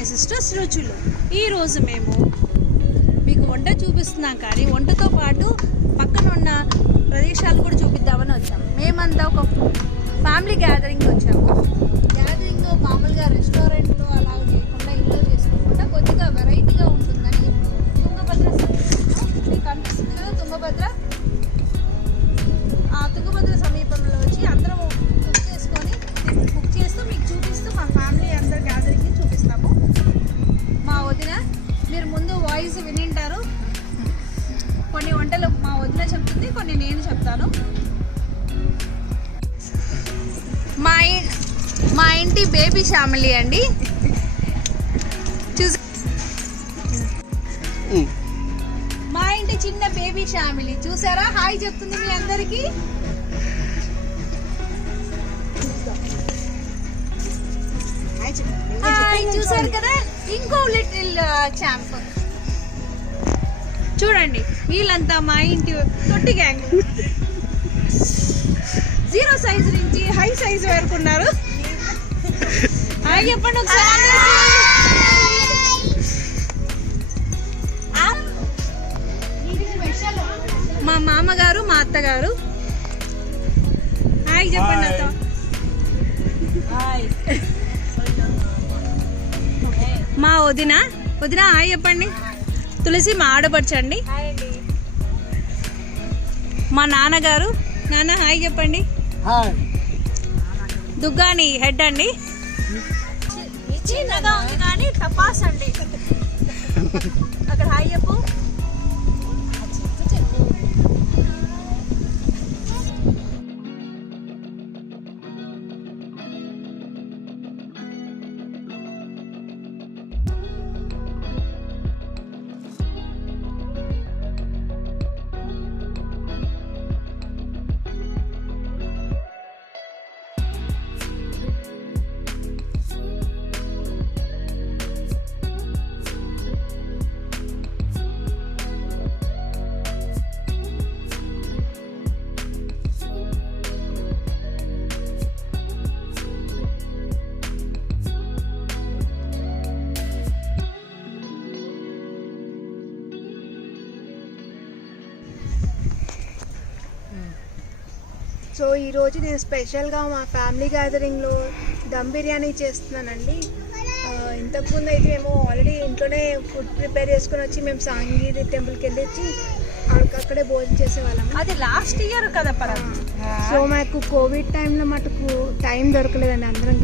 And sisters రుచులు. ఈరోజు మేము మీకు వంట చూపిస్తున్నాం, కానీ వంటతో పాటు పక్కన ఉన్న ప్రదేశాలు కూడా చూపిద్దామని వచ్చాము. మేమంతా ఒక ఫ్యామిలీ గ్యాదరింగ్ వచ్చాము. గ్యాదరింగ్ మామూలుగా రెస్టారెంట్లో అలా చేయకుండా ఇంట్లో చేసుకోకుండా కొద్దిగా వెరైటీగా ఉంటుందని తుంగభద్ర మీకు కనిపిస్తుంది కదా, తుంగభద్ర సమీపంలో వచ్చి అందరం కుక్ చేస్తూ మీకు చూపిస్తూ మా ఫ్యామిలీ అందరు గ్యాదరింగ్ని చూపిస్తాము. మా వదిన, మీరు ముందు వాయిస్ వినింటారు, కొన్ని వంటలు మా వదిన చెప్తుంది, కొన్ని నేను చెప్తాను. మా ఇంటి బేబీ ఫ్యామిలీ అండి. మా ఇంటి చిన్న బేబీ ఫ్యామిలీ చూసారా, హాయ్ చెప్తుంది మీ అందరికీ. చూసారు కదా, ఇంకో లిటిల్ ఛాంప్ చూడండి. వీళ్ళంతా మా ఇంటి తొట్టి గ్యాంగ్, 0 సైజు నుంచి హై సైజు వరకు ఉన్నారు. హాయ్ చెప్పండి ఒకసారి. మా మామగారు, మా అత్తగారు. హాయ్ చెప్పండి అత్త. మా వదిన హాయ్ చెప్పండి. తులసి మా ఆడపడుచండి. మా నాన్నగారు, నాన్న హాయ్ చెప్పండి. దుగ్గాని హెడ్ అండి. చిన్నగా ఉంది కానీ టపాస్ అండి. అక్కడ హాయ్ చెప్పు. సో ఈరోజు నేను స్పెషల్గా మా ఫ్యామిలీ గ్యాదరింగ్లో దమ్ బిర్యానీ చేస్తున్నానండి. ఇంతకుముందు అయితే మేము ఆల్రెడీ ఇంట్లోనే ఫుడ్ ప్రిపేర్ చేసుకుని వచ్చి మేము సాంగీరి టెంపుల్కి వెళ్ళి అక్కడే భోజనం చేసేవాళ్ళము. అది లాస్ట్ ఇయర్ కదా సో మాకు కోవిడ్ టైంలో మటుకు టైం దొరకలేదండి. అందరం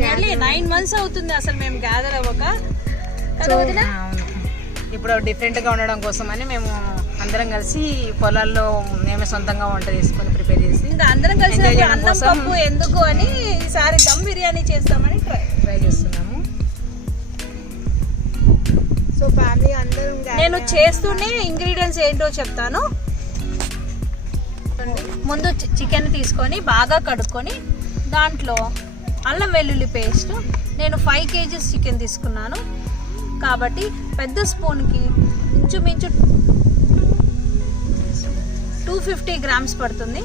9 months అవుతుంది అసలు మేము గ్యాదర్ అవ్వక. ఇప్పుడు డిఫరెంట్గా ఉండడం కోసం అని మేము అందరం కలిసి పొలాల్లో మేమే సొంతంగా వంట చేసుకొని ప్రిపేర్ చేసి ఇంకా అందరం కలిసి అన్నం పప్పు ఎందుకు అని ఈసారి దమ్ బిర్యానీ చేస్తామని ట్రై చేస్తున్నాము. సో ఫ్యామిలీ అందరం నేను చేస్తూనే ఇంగ్రీడియంట్స్ ఏంటో చెప్తాను. ముందు చికెన్ తీసుకొని బాగా కడుక్కొని దాంట్లో అల్లం వెల్లుల్లి పేస్ట్, నేను 5 kgs చికెన్ తీసుకున్నాను కాబట్టి పెద్ద స్పూన్కి ఇంచుమించు 250 grams పడుతుంది.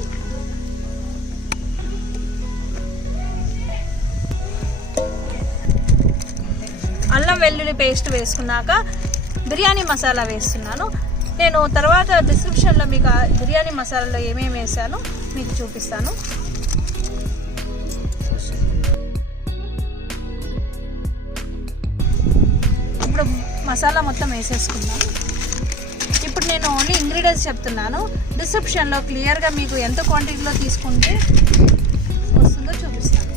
అల్లం వెల్లుల్లి పేస్ట్ వేసుకున్నాక బిర్యానీ మసాలా వేస్తున్నాను. నేను తర్వాత డిస్క్రిప్షన్లో మీకు బిర్యానీ మసాలాలో ఏమేమి వేసానో మీకు చూపిస్తాను. ఇప్పుడు మసాలా మొత్తం వేసేసుకున్నాను. ఇప్పుడు నేను ఓన్లీ ఇంగ్రీడియంట్స్ చెప్తున్నాను. డిస్క్రిప్షన్లో క్లియర్గా మీకు ఎంత క్వాంటిటీలో తీసుకుంటే వస్తుందో చూపిస్తాను.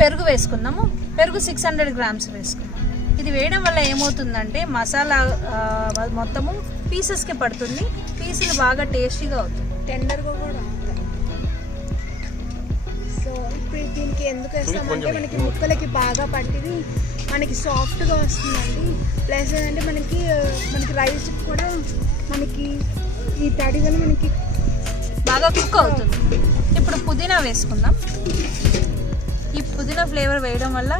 పెరుగు వేసుకుందాము. పెరుగు 600 grams వేసుకుందాం. ఇది వేయడం వల్ల ఏమవుతుందంటే మసాలా మొత్తము పీసెస్కి పడుతుంది, పీసులు బాగా టేస్టీగా అవుతుంది, టెండర్గా కూడా ఉంటాయి. సో ఇప్పుడు దీనికి ఎందుకు వేస్తామంటే మనకి ముక్కలకి బాగా పట్టిది మనకి సాఫ్ట్గా వస్తుందండి. ప్లస్ ఏంటంటే మనకి రైస్ కూడా మనకి ఈ తడి వల్ల మనకి బాగా కుక్ అవుతుంది. ఇప్పుడు పుదీనా వేసుకుందాం. ఈ పుదీనా ఫ్లేవర్ వేయడం వల్ల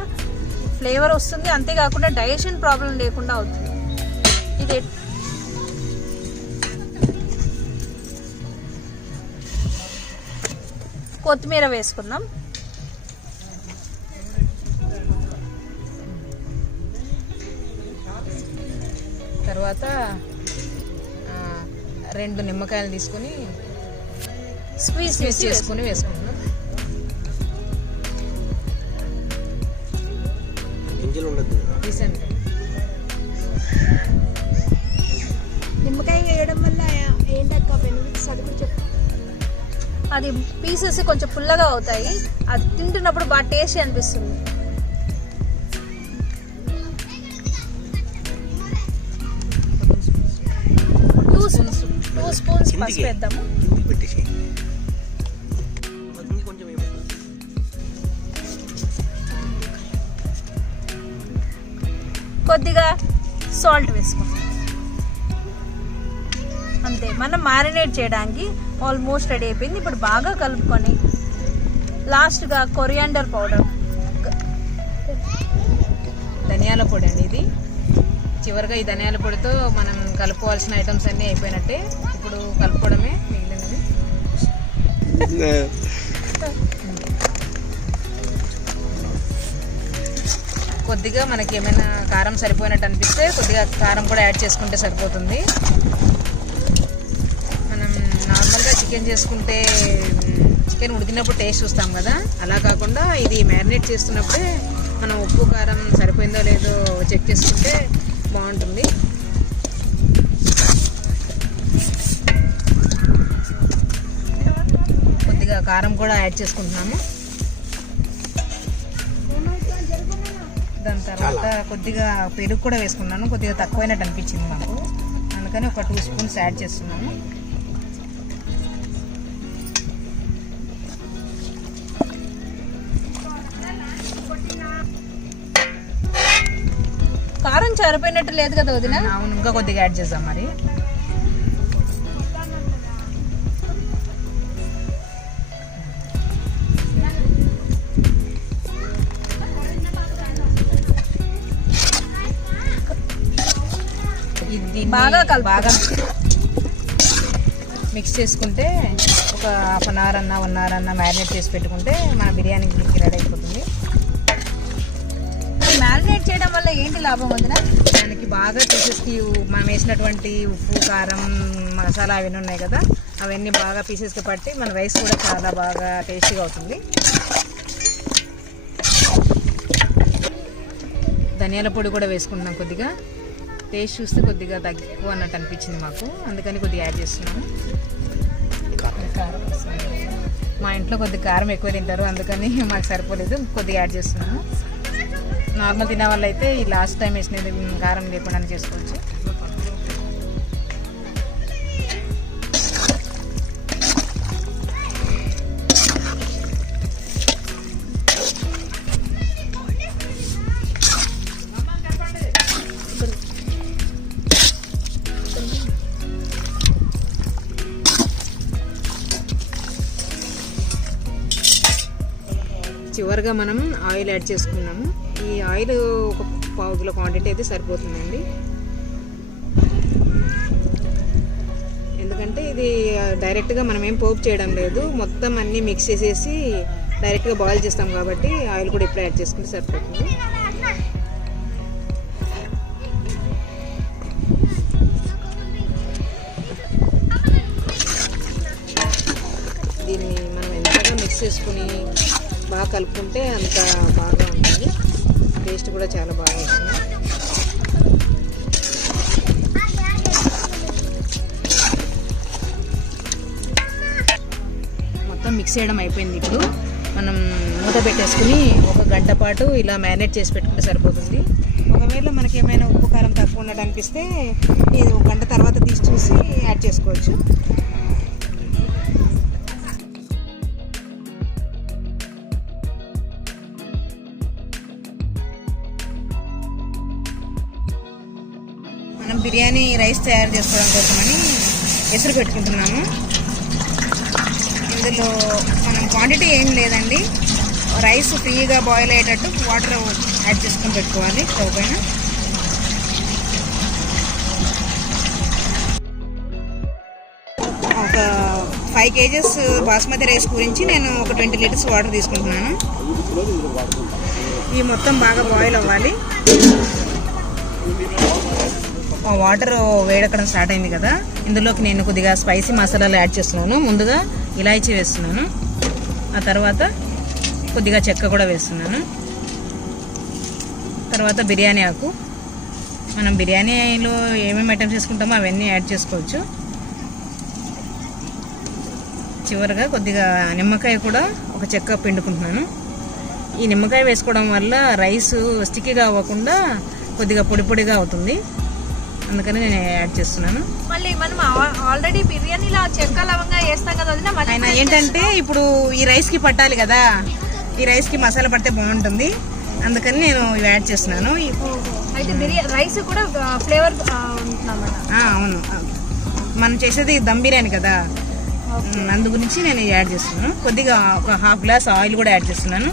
ఫ్లేవర్ వస్తుంది, అంతేకాకుండా డైజెషన్ ప్రాబ్లం లేకుండా అవుతుంది. ఇది కొత్తిమీర వేసుకుందాం. తర్వాత 2 నిమ్మకాయలు తీసుకొని స్క్వీజ్ చేసుకొని వేసుకుందాం. తీసండి. నిమ్మకాయ వేయడం వల్ల ఏంటక్క బెనిఫిట్స్ అది కూడా చెప్పు. అది పీసెస్ కొంచెం పుల్లగా అవుతాయి, అది తింటున్నప్పుడు బాగా టేస్టీ అనిపిస్తుంది. టూ స్పూన్స్ పసుపు వేద్దాము. కొద్దిగా సాల్ట్ వేసుకుందాం. అంతే, మనం మ్యారినేట్ చేయడానికి ఆల్మోస్ట్ రెడీ అయిపోయింది. ఇప్పుడు బాగా కలుపుకొని లాస్ట్గా కొరియాండర్ పౌడర్, ధనియాల పొడి అండి ఇది. చివరిగా ఈ ధనియాల పొడితో మనం కలుపుకోవాల్సిన ఐటమ్స్ అన్నీ అయిపోయినట్టే. ఇప్పుడు కలుపుకోవడమే మిగిలినది. కొద్దిగా మనకి ఏమైనా కారం సరిపోయినట్టు అనిపిస్తే కొద్దిగా కారం కూడా యాడ్ చేసుకుంటే సరిపోతుంది. మనం నార్మల్గా చికెన్ చేసుకుంటే చికెన్ ఉడికినప్పుడు టేస్ట్ చూస్తాం కదా, అలా కాకుండా ఇది మ్యారినేట్ చేస్తున్నప్పుడే మనం ఉప్పు కారం సరిపోయిందో లేదో చెక్ చేసుకుంటే బాగుంటుంది. కొద్దిగా కారం కూడా యాడ్ చేసుకుంటున్నాము. దాని తర్వాత కొద్దిగా పెరుగు కూడా వేసుకున్నాను. కొద్దిగా తక్కువైనట్టు అనిపించింది మాకు, అందుకని ఒక 2 స్పూన్స్ యాడ్ చేస్తున్నాము. కారం సరిపోయినట్టు లేదు కదా వదిన? అవును, ఇంకా కొద్దిగా యాడ్ చేద్దాం మరి. బాగా మిక్స్ చేసుకుంటే ఒక 1/2 అవర్ అన్న 1 అవర్ అన్న మ్యారినేట్ చేసి పెట్టుకుంటే మన బిర్యానీకి రెడీ అయిపోతుంది. మ్యారినేట్ చేయడం వల్ల ఏంటి లాభం వదిన? దానికి బాగా పీసెస్కి మనం వేసినటువంటి ఉప్పు కారం మసాలా అవన్నీ ఉన్నాయి కదా, అవన్నీ బాగా పీసెస్కి పట్టి మన రైస్ కూడా చాలా బాగా టేస్టీగా అవుతుంది. ధనియాల పొడి కూడా వేసుకుంటున్నాం. కొద్దిగా టేస్ట్ చూస్తే కొద్దిగా తక్కువ అన్నట్టు అనిపించింది మాకు, అందుకని కొద్దిగా యాడ్ చేస్తున్నాము. మా ఇంట్లో కొద్దిగా కారం ఎక్కువ తింటారు, అందుకని మాకు సరిపోలేదు, కొద్దిగా యాడ్ చేస్తున్నాము. నార్మల్ తినే వాళ్ళు అయితే ఈ లాస్ట్ టైం వేసినది కారం లేకుండా చేసుకోవచ్చు. చివరిగా మనం ఆయిల్ యాడ్ చేసుకున్నాము. ఈ ఆయిల్ ఒక 1/4 కిలో క్వాంటిటీ అయితే సరిపోతుందండి. ఎందుకంటే ఇది డైరెక్ట్గా మనం ఏం పోపు చేయడం లేదు, మొత్తం అన్నీ మిక్స్ చేసేసి డైరెక్ట్గా బాయిల్ చేస్తాం కాబట్టి ఆయిల్ కూడా ఇప్పుడు యాడ్ చేసుకుంటే సరిపోతుంది. దీన్ని మనం ఎంతగా మిక్స్ చేసుకుని బాగా కలుపుకుంటే అంత బాగా ఉంటుంది, టేస్ట్ కూడా చాలా బాగా వస్తుంది. మొత్తం మిక్స్ చేయడం అయిపోయింది. ఇప్పుడు మనం మూత పెట్టేసుకుని 1 గంట పాటు ఇలా మ్యారినేట్ చేసి పెట్టుకుంటే సరిపోతుంది. ఒకవేళ మనకి ఏమైనా ఉప్పు కారం తక్కువ ఉన్నట్టు అనిపిస్తే ఇది 1 గంట తర్వాత తీసి చూసి యాడ్ చేసుకోవచ్చు. బిర్యానీ రైస్ తయారు చేసుకోవడం కోసమని ఎసురు పెట్టుకుంటున్నాము. ఇందులో మనం క్వాంటిటీ ఏం లేదండి, రైస్ ఫ్రీగా బాయిల్ అయ్యేటట్టు వాటర్ యాడ్ చేసుకొని పెట్టుకోవాలి స్టవ్ పైన. ఒక 5 kgs బాస్మతి రైస్ గురించి నేను ఒక 20 లీటర్స్ వాటర్ తీసుకుంటున్నాను. ఇవి మొత్తం బాగా బాయిల్ అవ్వాలి. వాటర్ వేడెక్కడం స్టార్ట్ అయింది కదా, ఇందులోకి నేను కొద్దిగా స్పైసీ మసాలాలు యాడ్ చేస్తున్నాను. ముందుగా ఇలాచీ వేస్తున్నాను, ఆ తర్వాత కొద్దిగా చెక్క కూడా వేస్తున్నాను, తర్వాత బిర్యానీ ఆకు. మనం బిర్యానీలో ఏమేమి ఐటమ్స్ వేసుకుంటామో అవన్నీ యాడ్ చేసుకోవచ్చు. చివరిగా కొద్దిగా నిమ్మకాయ కూడా ఒక చెక్క పిండుకుంటున్నాను. ఈ నిమ్మకాయ వేసుకోవడం వల్ల రైస్ స్టిక్కీగా అవ్వకుండా కొద్దిగా పొడి పొడిగా అవుతుంది, అందుకని నేను యాడ్ చేస్తున్నాను. మళ్ళీ మనం ఆల్రెడీ బిర్యానీలో చెక్క లవంగా వేస్తాం కదా, ఆయన ఏంటంటే ఇప్పుడు ఈ రైస్కి పట్టాలి కదా, ఈ రైస్కి మసాలా పడితే బాగుంటుంది, అందుకని నేను ఇవి యాడ్ చేస్తున్నాను. అయితే బిర్యానీ రైస్ కూడా ఫ్లేవర్ ఉంటుందన్నమాట. అవును, మనం చేసేది దమ్ బిర్యానీ కదా, అందు గురించి నేను యాడ్ చేస్తున్నాను. కొద్దిగా ఒక 1/2 గ్లాస్ ఆయిల్ కూడా యాడ్ చేస్తున్నాను.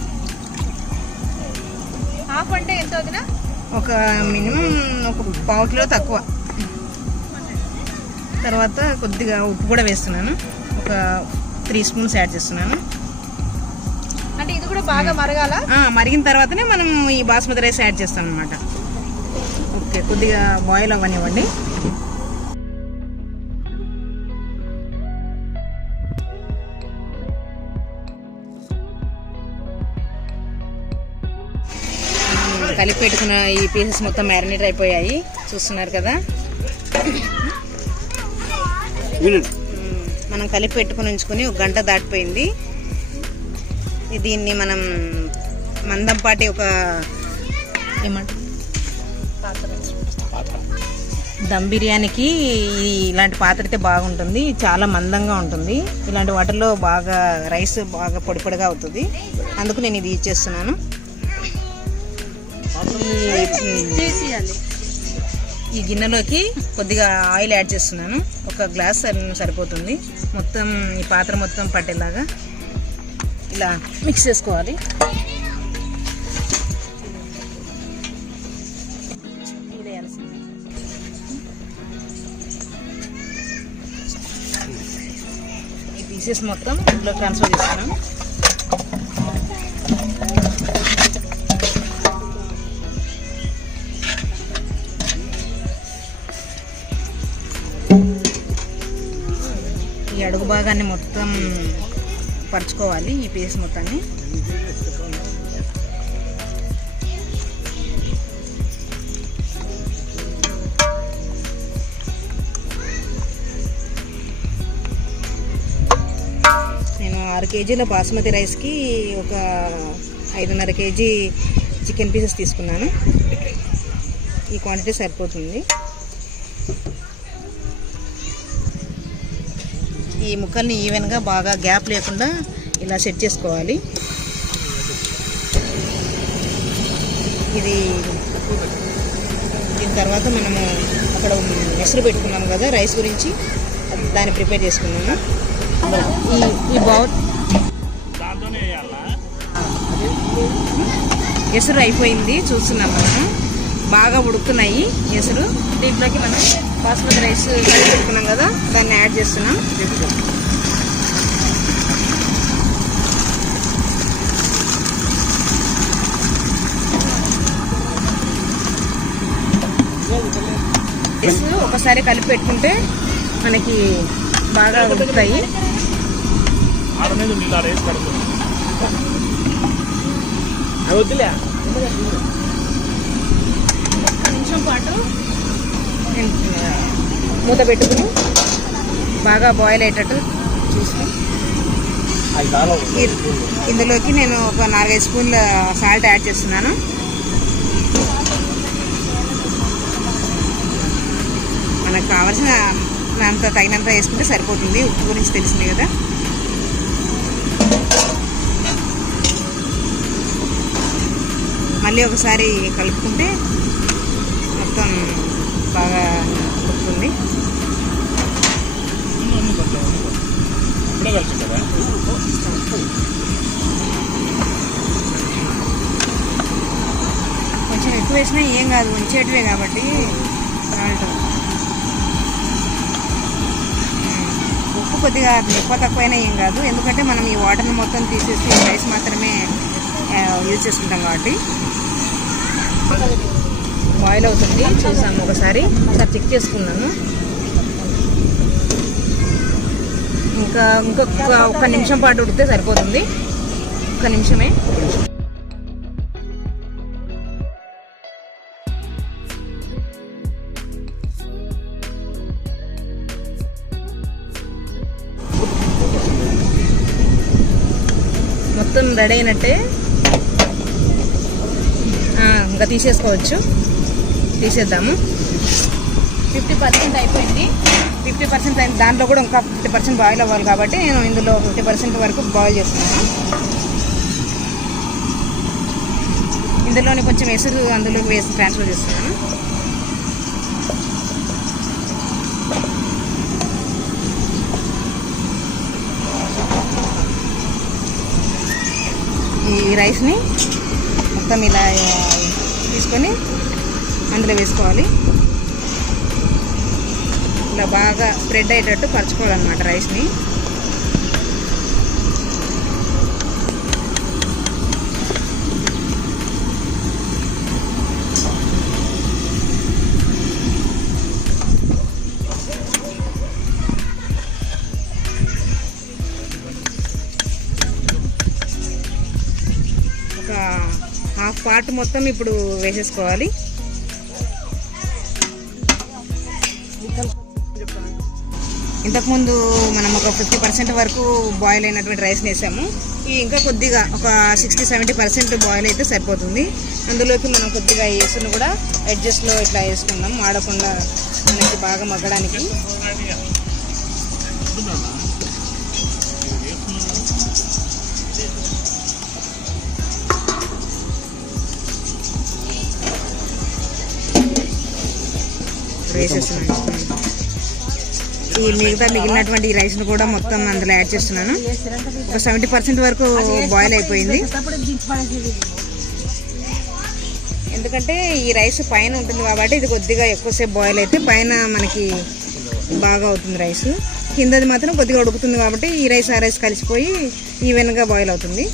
హాఫ్ అంటే ఎంత వదినా? ఒక మినిమం ఒక 1/4 కిలో తక్కువ. తర్వాత కొద్దిగా ఉప్పు కూడా వేస్తున్నాను, ఒక 3 స్పూన్స్ యాడ్ చేస్తున్నాను. అంటే ఇది కూడా బాగా మరగాల. మరిగిన తర్వాతనే మనం ఈ బాస్మతి రైస్ యాడ్ చేస్తాం అన్నమాట. ఓకే, కొద్దిగా బాయిల్ అవ్వనివ్వండి. కలిపి పెట్టుకున్న ఈ పీసెస్ మొత్తం మ్యారినేట్ అయిపోయాయి, చూస్తున్నారు కదా. మనం కలిపి పెట్టుకుని ఉంచుకొని 1 గంట దాటిపోయింది. దీన్ని మనం మందంపాటి ఒక ఏమంటారు దమ్ బిర్యానీకి ఇలాంటి పాత్ర అయితే బాగుంటుంది, చాలా మందంగా ఉంటుంది. ఇలాంటి వాటర్లో బాగా రైస్ బాగా పొడి పొడిగా అవుతుంది, అందుకు నేను ఇది యూజ్ చేస్తున్నాను. ఈ గిన్నెలోకి కొద్దిగా ఆయిల్ యాడ్ చేస్తున్నాను, 1 గ్లాస్ సరిపోతుంది. మొత్తం ఈ పాత్ర మొత్తం పట్టేలాగా ఇలా మిక్స్ చేసుకోవాలి. ఈ పీసెస్ మొత్తం ఇందులో ట్రాన్స్ఫర్ చేస్తున్నాం. ఈ అడుగు భాగాన్ని మొత్తం పరుచుకోవాలి, ఈ పీస్ మొత్తాన్ని. నేను 6 కేజీల బాస్మతి రైస్కి ఒక 5.5 కేజీ చికెన్ పీసెస్ తీసుకున్నాను. ఈ క్వాంటిటీ సరిపోతుంది. ఈ ముక్కల్ని ఈవెన్గా బాగా గ్యాప్ లేకుండా ఇలా సెట్ చేసుకోవాలి. దీని తర్వాత మనము అక్కడ ఎసురు పెట్టుకున్నాము కదా రైస్ గురించి, దాన్ని ప్రిపేర్ చేసుకున్నాము. ఈ బౌల్ ఎసురు అయిపోయింది, చూస్తున్నాం మనం. బాగా ఉడుకుతున్నాయి ఎసురు. దీంట్లోకి మనం బాస్మతి రైస్ కలిపి పెట్టుకున్నాం కదా, దాన్ని యాడ్ చేస్తున్నాం. ఒకసారి కలిపి పెట్టుకుంటే మనకి బాగా ఉడుకుతాయి. నిమిషం పాటు మూత పెట్టుకుని బాగా బాయిల్ అయ్యేటట్టు చూసుకుని ఇందులోకి నేను ఒక 4-5 స్పూన్ల సాల్ట్ యాడ్ చేస్తున్నాను. మనకు కావాల్సిన అంత తగినంత వేసుకుంటే సరిపోతుంది, ఉప్పు గురించి తెలిసింది కదా. మళ్ళీ ఒకసారి కలుపుకుంటే మొత్తం బాగా సరిపోతుంది. కొంచెం ఎక్కువ వేసినా ఏం కాదు, ఉంచేటివే కాబట్టి సాల్ట్. ఉప్పు కొద్దిగా ఎక్కువ తక్కువైనా ఏం కాదు, ఎందుకంటే మనం ఈ వాటర్ని మొత్తం తీసేసి రైస్ మాత్రమే యూజ్ చేసుకుంటాం కాబట్టి. బాయిల్ అవుతుంది, చూసాము ఒకసారి చెక్ చేసుకున్నాము. ఇంకొక 1 నిమిషం పాటు ఉడికితే సరిపోతుంది. 1 నిమిషమే. మొత్తం రెడీ అయినట్టే, ఇంకా తీసేసుకోవచ్చు. తీసేద్దాము. 50% అయిపోయింది. 50% అయింది. దాంట్లో కూడా ఇంకా 50% బాయిల్ అవ్వాలి కాబట్టి నేను ఇందులో 50% వరకు బాయిల్ చేస్తున్నాను. ఇందులోనే కొంచెం ఎసురు అందులోకి వేసి ట్రాన్స్ఫర్ చేస్తున్నాను. ఈ రైస్ని మొత్తం ఇలా తీసుకొని అందులో వేసుకోవాలి. ఇలా బాగా స్ప్రెడ్ అయ్యేటట్టు పరచుకోవాలన్నమాట రైస్ని. ఒక హాఫ్ పార్ట్ మొత్తం ఇప్పుడు వేసేసుకోవాలి. ఇంతకుముందు మనం ఒక 50% వరకు బాయిల్ అయినటువంటి రైస్ని వేసాము. ఈ ఇంకా కొద్దిగా ఒక 60-70% బాయిల్ అయితే సరిపోతుంది. అందులోకి మనం కొద్దిగా ఈ ఎసురును కూడా అడ్జస్ట్లో ఇట్లా వేసుకుందాం, మాడకుండా మనకి బాగా మగ్గడానికి. వేసేస్తున్నాను. ఈ మిగిలినటువంటి రైస్ను కూడా మొత్తం అందులో యాడ్ చేస్తున్నాను. ఒక 70% వరకు బాయిల్ అయిపోయింది. ఎందుకంటే ఈ రైస్ పైన ఉంటుంది కాబట్టి ఇది కొద్దిగా ఎక్కువసేపు బాయిల్ అయితే పైన మనకి బాగా అవుతుంది రైస్. కిందది మాత్రం కొద్దిగా ఉడుకుతుంది కాబట్టి ఈ రైస్ ఆ రైస్ కలిసిపోయి ఈవెన్గా బాయిల్ అవుతుంది.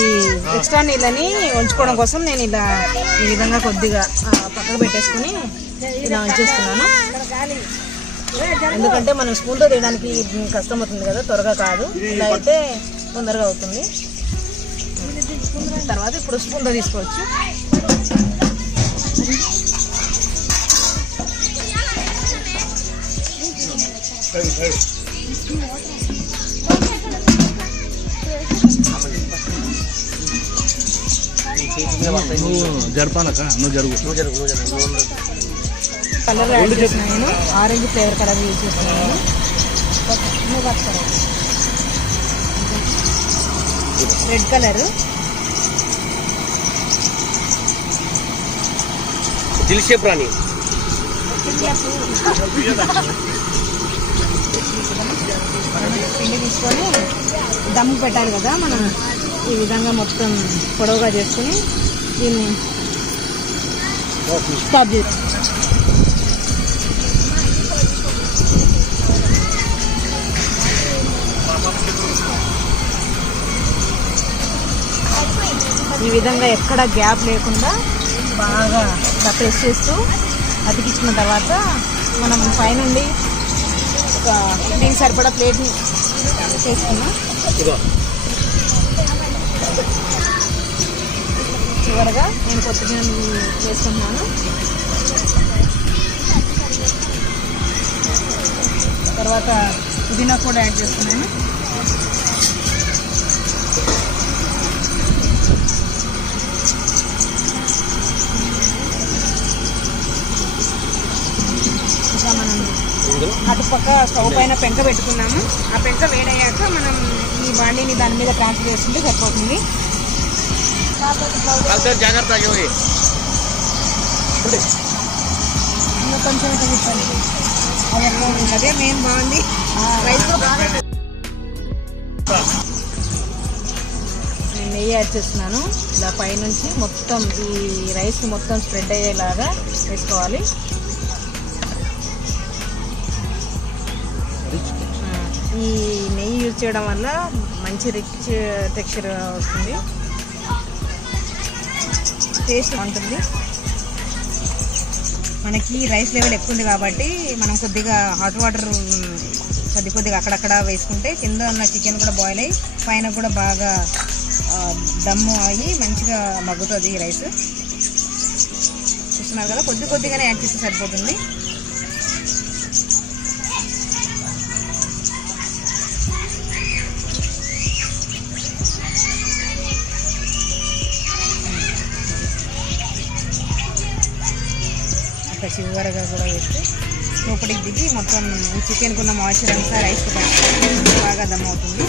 ఈ ఎక్స్ట్రా నీళ్ళని ఉంచుకోవడం కోసం నేను ఇలా ఈ విధంగా కొద్దిగా పక్కకు పెట్టేసుకుని ఇలా ఉంచేస్తున్నాను. ఎందుకంటే మనం స్పూన్తో తీయడానికి కష్టం అవుతుంది కదా, త్వరగా కాదు. ఇలా అయితే తొందరగా అవుతుంది. తర్వాత ఇప్పుడు స్పూన్తో తీసుకోవచ్చు. జరపాలక నువ్వు జరుగు. కలర్ యాడ్ చేస్తున్నాను నేను. ఆరెంజ్ ఫ్లేవర్ కలర్ యూజ్ చేస్తున్నాను. రెడ్ కలర్, దిల్షే ప్రాణి. పిండి తీసుకొని దమ్ పెట్టాలి కదా మనం. ఈ విధంగా మొత్తం పొడవుగా చేసుకుని దీన్ని స్టాప్ చేసి ఈ విధంగా ఎక్కడ గ్యాప్ లేకుండా బాగా ప్రెస్ చేస్తూ అతికించుకున్న తర్వాత మనం పైనుండి ఒక దీనికి సరిపడా ప్లేట్ని చేసుకున్నాం. చివరగా నేను కొద్దిగా వేసుకుంటున్నాను. తర్వాత పుదీనా కూడా యాడ్ చేస్తున్నాను. ఇంకా మనం అటుపక్క స్టవ్ పైన పెంక పెట్టుకున్నాము. ఆ పెంక వేడయ్యాక మనం ఈ బాండీని దాని మీద ట్రాన్స్ఫర్ చేసుకుంటే సరిపోతుంది. జాగ్రత్త కొంచెం అదే మెయిన్ బాగుంది. రైస్ నేను నెయ్యి యాడ్ చేస్తున్నాను. ఇలా పైనుంచి మొత్తం ఈ రైస్ మొత్తం స్ప్రెడ్ అయ్యేలాగా వేసుకోవాలి. ఈ నెయ్యి యూజ్ చేయడం వల్ల మంచి రిచ్ టెక్స్చర్ వస్తుంది, టేస్ట్ ఉంటుంది. మనకి రైస్ లెవెల్ ఎక్కువ ఉంది కాబట్టి మనం కొద్దిగా హాట్ వాటర్ కొద్దిగా అక్కడక్కడ వేసుకుంటే కింద ఉన్న చికెన్ కూడా బాయిల్ అయ్యి పైన కూడా బాగా దమ్ము అయ్యి మంచిగా మగ్గుతుంది ఈ రైస్. చూస్తున్నారు కదా, కొద్దిగానే యాడ్ చేస్తే సరిపోతుంది. అట్లా చివరగా కూడా వేస్తే లోపలికి దిగి మొత్తం ఈ చికెన్కి ఉన్న మాయిశ్చర్ అంతా రైస్కి పట్టి బాగా దమ్ అవుతుంది.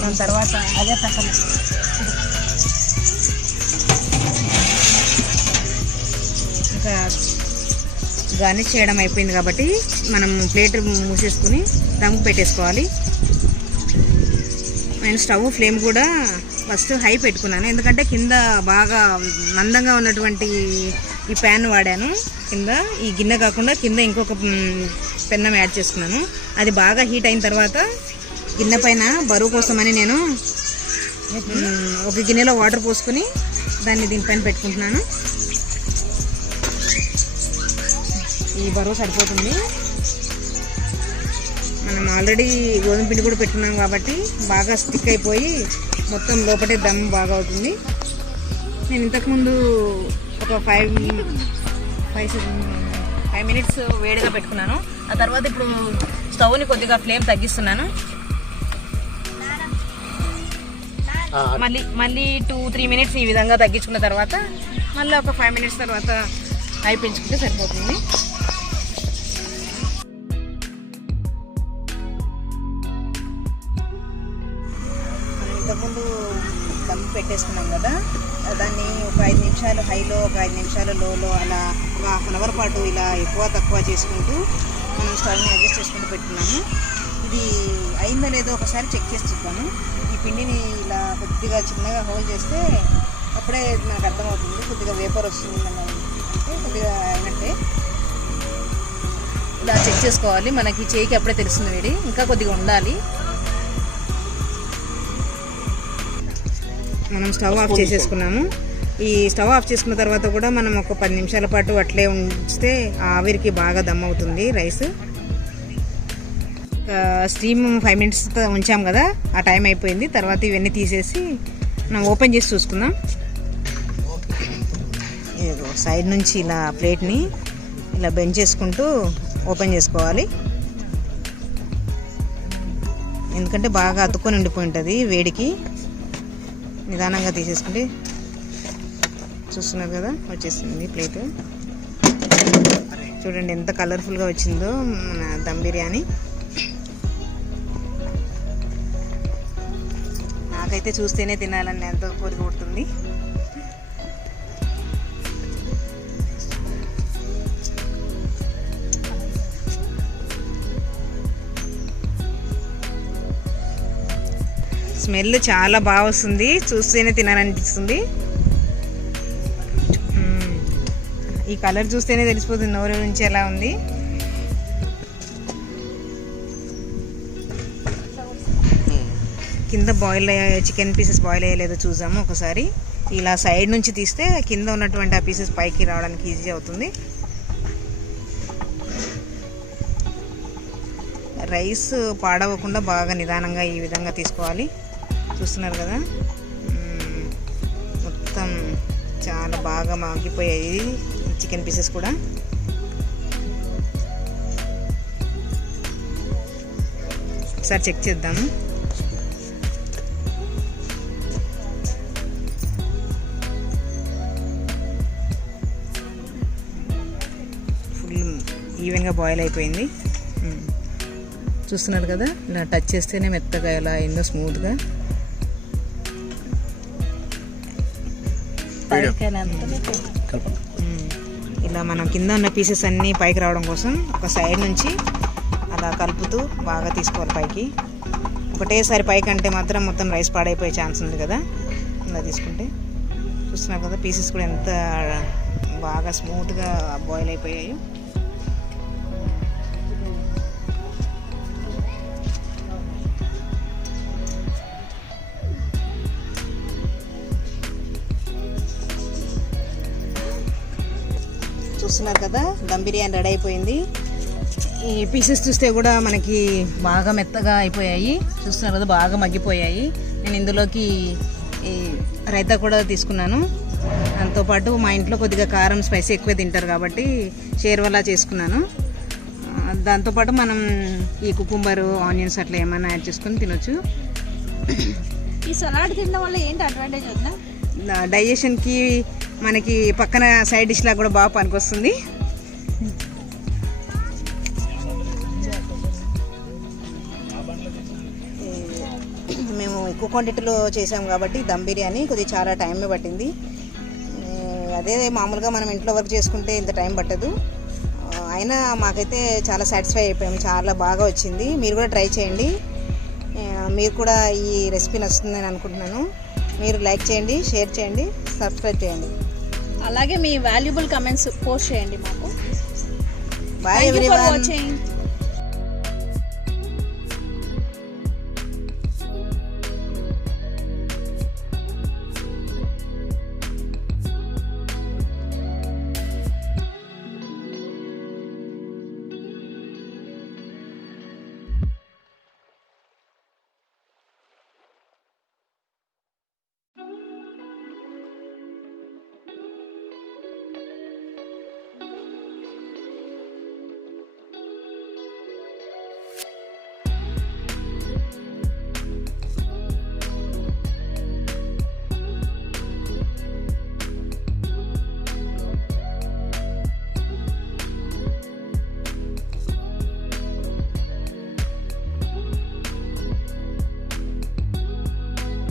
దాని తర్వాత అదే పక్కన ఇంకా గార్నిష్ చేయడం అయిపోయింది కాబట్టి మనం ప్లేట్ మూసేసుకుని దమ్కు పెట్టేసుకోవాలి. నేను స్టవ్ ఫ్లేమ్ కూడా ఫస్ట్ హై పెట్టుకున్నాను, ఎందుకంటే కింద బాగా మందంగా ఉన్నటువంటి ఈ ప్యాన్ వాడాను. కింద ఈ గిన్నె కాకుండా కింద ఇంకొక పెన్నం యాడ్ చేసుకున్నాను. అది బాగా హీట్ అయిన తర్వాత గిన్నె పైన బరువు కోసమని నేను ఒక గిన్నెలో వాటర్ పోసుకుని దాన్ని దీనిపైన పెట్టుకుంటున్నాను. ఈ బరువు సరిపోతుంది. మనం ఆల్రెడీ గోధుమ పిండి కూడా పెట్టుకున్నాం కాబట్టి బాగా స్టిక్ అయిపోయి మొత్తం లోపటే దమ్ బాగా అవుతుంది. నేను ఇంతకుముందు ఒక 5 మినిట్స్ వేడిగా పెట్టుకున్నాను. ఆ తర్వాత ఇప్పుడు స్టవ్ని కొద్దిగా ఫ్లేమ్ తగ్గిస్తున్నాను. మళ్ళీ 2-3 మినిట్స్ ఈ విధంగా తగ్గించుకున్న తర్వాత మళ్ళీ ఒక 5 మినిట్స్ తర్వాత హై పెంచుకుంటే సరిపోతుంది. ఇంతకుముందు దమ్ పెట్టేసుకున్నాం కదా, దాన్ని ఒక 5 నిమిషాలు హైలో, ఒక 5 నిమిషాలు లోలో, అలా ఒక హాఫ్ అన్ అవర్ పాటు ఇలా ఎక్కువ తక్కువ చేసుకుంటూ మనం స్టవ్ని అడ్జస్ట్ చేసుకుంటూ పెట్టుకున్నాము. ఇది అయిందో లేదో ఒకసారి చెక్ చేసి చూద్దాము. ఈ పిండిని ఇలా కొద్దిగా చిన్నగా హోల్ చేస్తే అప్పుడే మనకు అర్థమవుతుంది కొద్దిగా వేపర్ వస్తుంది అంటే కొద్దిగా అయినట్టే. ఇలా చెక్ చేసుకోవాలి, మనకి చేయికి అప్పుడే తెలుస్తుంది వేడి, ఇంకా కొద్దిగా ఉండాలి. మనం స్టవ్ ఆఫ్ చేసేసుకున్నాము. ఈ స్టవ్ ఆఫ్ చేసుకున్న తర్వాత కూడా మనం ఒక 10 నిమిషాల పాటు అట్లే ఉంచితే ఆవిరికి బాగా దమ్ అవుతుంది రైస్. స్టీమ్ 5 మినిట్స్ ఉంచాం కదా, ఆ టైం అయిపోయింది. తర్వాత ఇవన్నీ తీసేసి మనం ఓపెన్ చేసి చూసుకుందాం. సైడ్ నుంచి ఇలా ప్లేట్ని ఇలా బెండ్ చేసుకుంటూ ఓపెన్ చేసుకోవాలి, ఎందుకంటే బాగా అతుక్కొని ఉండిపోయి ఉంటుంది వేడికి. నిదానంగా తీసేసుకుంటే చూస్తున్నారు కదా, వచ్చేసింది ప్లేట్. చూడండి ఎంత కలర్ఫుల్గా వచ్చిందో మన దమ్ బిర్యానీ. నాకైతే చూస్తేనే తినాలని ఎంతో కోరిక పుడుతుంది. స్మెల్ చాలా బాగా వస్తుంది, చూస్తేనే తినాలనిపిస్తుంది. ఈ కలర్ చూస్తేనే తెలిసిపోతుంది నోరు నుంచి ఎలా ఉంది. కింద బాయిల్ చికెన్ పీసెస్ బాయిల్ అయ్యలేదో చూసాము ఒకసారి. ఇలా సైడ్ నుంచి తీస్తే కింద ఉన్నటువంటి ఆ పీసెస్ పైకి రావడానికి ఈజీ అవుతుంది. రైస్ పాడవకుండా బాగా నిదానంగా ఈ విధంగా తీసుకోవాలి. చూస్తున్నారు కదా, మొత్తం చాలా బాగా మాగిపోయాయి చికెన్ పీసెస్ కూడా. ఒకసారి చెక్ చేద్దాము. ఫుల్ ఈవెన్గా బాయిల్ అయిపోయింది. చూస్తున్నారు కదా, ఇలా టచ్ చేస్తేనే మెత్తగా ఎలా అయిందో స్మూత్గా. ఇలా మనం కింద ఉన్న పీసెస్ అన్నీ పైకి రావడం కోసం ఒక సైడ్ నుంచి అలా కలుపుతూ బాగా తీసుకోవాలి పైకి. ఒకటేసారి పైకి అంటే మాత్రం మొత్తం రైస్ పాడైపోయే ఛాన్స్ ఉంది కదా. ఇలా తీసుకుంటే చూస్తున్నారు కదా పీసెస్ కూడా ఎంత బాగా స్మూత్గా బాయిల్ అయిపోయాయి. చూస్తున్నారు కదా దమ్ బిర్యానీ రెడీ అయిపోయింది. ఈ పీసెస్ చూస్తే కూడా మనకి బాగా మెత్తగా అయిపోయాయి. చూస్తున్నారు కదా బాగా మగ్గిపోయాయి. నేను ఇందులోకి ఈ రైతా కూడా తీసుకున్నాను. దాంతోపాటు మా ఇంట్లో కొద్దిగా కారం స్పైసీ ఎక్కువ తింటారు కాబట్టి షేర్వాలా చేసుకున్నాను. దాంతోపాటు మనం ఈ కుకుంబరు ఆనియన్స్ అట్లా ఏమైనా యాడ్ చేసుకొని తినొచ్చు. ఈ సలాడ్ తినడం వల్ల ఏంటి అడ్వాంటేజ్ వద్దా? డైజెషన్కి మనకి పక్కన సైడ్ డిష్ లాగా కూడా బాగా పనికొస్తుంది. మేము ఎక్కువ క్వాంటిటీలో చేసాం కాబట్టి దమ్ బిర్యానీ కొద్దిగా చాలా టైం పట్టింది. అదే మామూలుగా మనం ఇంట్లో వర్క్ చేసుకుంటే ఇంత టైం పట్టదు. అయినా మాకైతే చాలా సాటిస్ఫై అయిపోయాము, చాలా బాగా వచ్చింది. మీరు కూడా ట్రై చేయండి. మీరు కూడా ఈ రెసిపీ నచ్చుతుందని అనుకుంటున్నాను. మీరు లైక్ చేయండి, షేర్ చేయండి, సబ్స్క్రైబ్ చేయండి. అలాగే మీ వాల్యుబుల్ కమెంట్స్ పోస్ట్ చేయండి మాకు. Bye everyone. వాచింగ్.